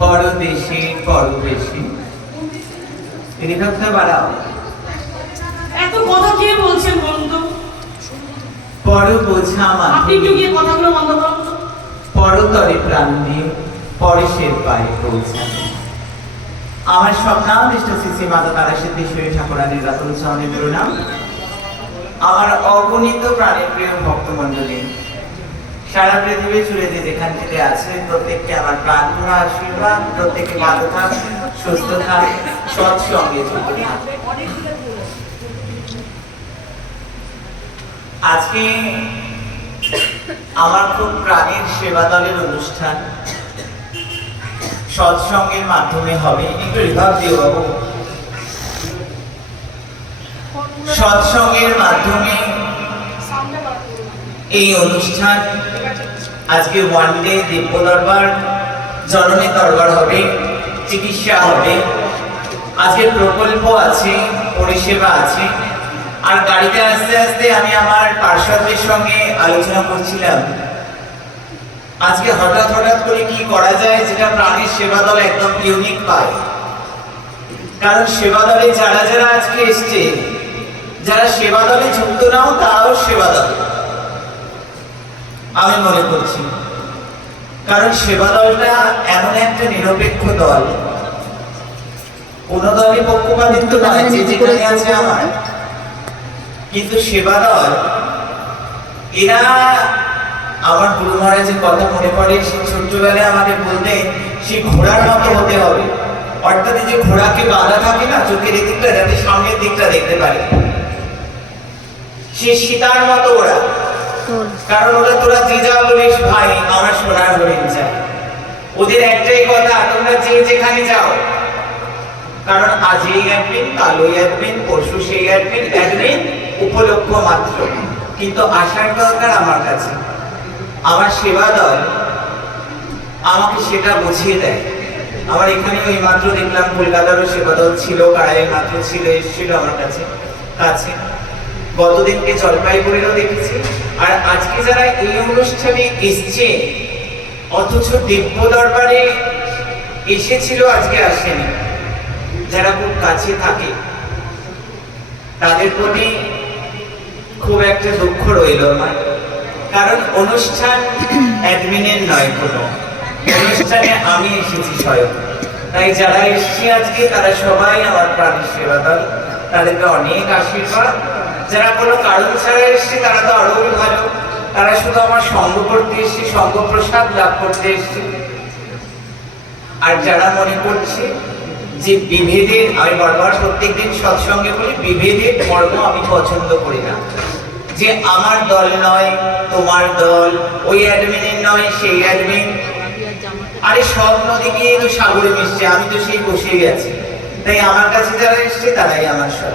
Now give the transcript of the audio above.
পরদেশে পরদেশে রিভাবটা বাড়াও এত কথা কে বলছেন বলুন তো? পর বোঝা আপনি একটু গিয়ে কথাগুলো বন্ধ করুন পরতরে প্রাণ দিয়ে পরেশের পায়ে পৌঁছানো আমার স্বপ্নাম ইষ্ট শ্রী মাতা তারা সিদ্ধেশ্বরী ঠাকুরানীর রাতুল চরণের প্রণাম আমার অগণিত প্রাণের প্রিয় ভক্তমণ্ডলী সারা পৃথিবী জুড়ে যে যেখান থেকে আছে, প্রত্যেককে আমার প্রাণ ভরা আশীর্বাদ প্রত্যেকে ভালো থাক, সুস্থ থাক সৎসঙ্গে যুক্ত থাক। আজকে আমার খুব প্রাণের সেবা দলের অনুষ্ঠান সৎসঙ্গের মাধ্যমে হবে সৎসঙ্গের মাধ্যমে এই অনুষ্ঠান আজকে ওয়ান ডে দিব্য দরবার জননী দরবার হবে, চিকিৎসা হবে। আজকে প্রকল্প আছে, পরিষেবা আছে। আর গাড়িতে আস্তে আস্তে আমি আমার পার্শ্বদের সঙ্গে আলোচনা করছিলাম। আজকে হঠাৎ হঠাৎ করে কি করা যায় যেটা প্রাণীর সেবা দল একদম ইউনিক পায়। কারণ সেবা দলে যারা যারা আজকে এসছে, যারা সেবা দলে যুক্ত নাও, তারাও সেবা দল। আমি মনে করছি। কারণ সেবা দলটা এমন একটা নিরপেক্ষ দল। কোন দলই পক্ষপাতিত্ব নয় যে যেখানে আছে আমার। কিন্তু সেবা দল এরা আমার গুরু মহারাজের কথা মনে পড়ে সে ছোট্টবেলায় আমাকে বলতেন সে ঘোড়ার মতো হতে হবে। অর্থাৎ যে ঘোড়াকে বাঁধা থাকে না চোখের এই দিকটা যাতে সামনের দিকটা দেখতে পারে। সে সীতার মতো ওরা। কারণ ওরা তোরা বলিস ভাই, আমার সোনার হরিণ চাই ওদের একটাই কথা, তোমরা যে যেখানে যাও। কারণ আজ এই অ্যাডমিন কাল ওই অ্যাডমিন পরশু সেই অ্যাডমিন অ্যাডমিন উপলক্ষ মাত্র। কিন্তু আসার দরকার আমার কাছে। আমার সেবা দল আমাকে সেটা বুঝিয়ে দেয়। আমার এখানে ওই মাত্র দেখলাম কলকাতারও সেবা দল ছিল কারাই মাত্র ছিল, এসেছিল আমার কাছে। কাছে। গতদিনকে জলপাইগুড়িরও দেখেছি। আজকে যারা এই অনুষ্ঠানে এসছে, অথচ দিব্য দরবারে এসেছিল, আজকে আসেনি। যারা খুব কাছে থাকে, তাদের প্রতি খুব একটা দুঃখ রইল আমার কারণ অনুষ্ঠান অ্যাডমিনের নয় কোনো। অনুষ্ঠানে আমি এসেছি স্বয়ং। তাই যারা এসছে আজকে, তারা সবাই আমার প্রাণের সেবা দল তাদেরকে অনেক আশীর্বাদ। যারা কোনো কারণ ছাড়া এসছে, তারা তো আরও ভালো। তারা শুধু আমার সঙ্গ করতে এসছে, সঙ্গ প্রসাদ লাভ করতে এসছে। আর যারা মনে করছে যে বিভেদের, আমি বারবার প্রত্যেকদিন সৎসঙ্গে বলি, বিভেদের ধর্ম আমি পছন্দ করি না। যে আমার দল নয়, তোমার দল, ওই অ্যাডমিনের নয়, সেই অ্যাডমিন আরে সব নদী গিয়ে তো সাগরে মিশছে, আমি তো সেই বসে গেছি। তাই আমার কাছে যারা এসছে, তারাই আমার সব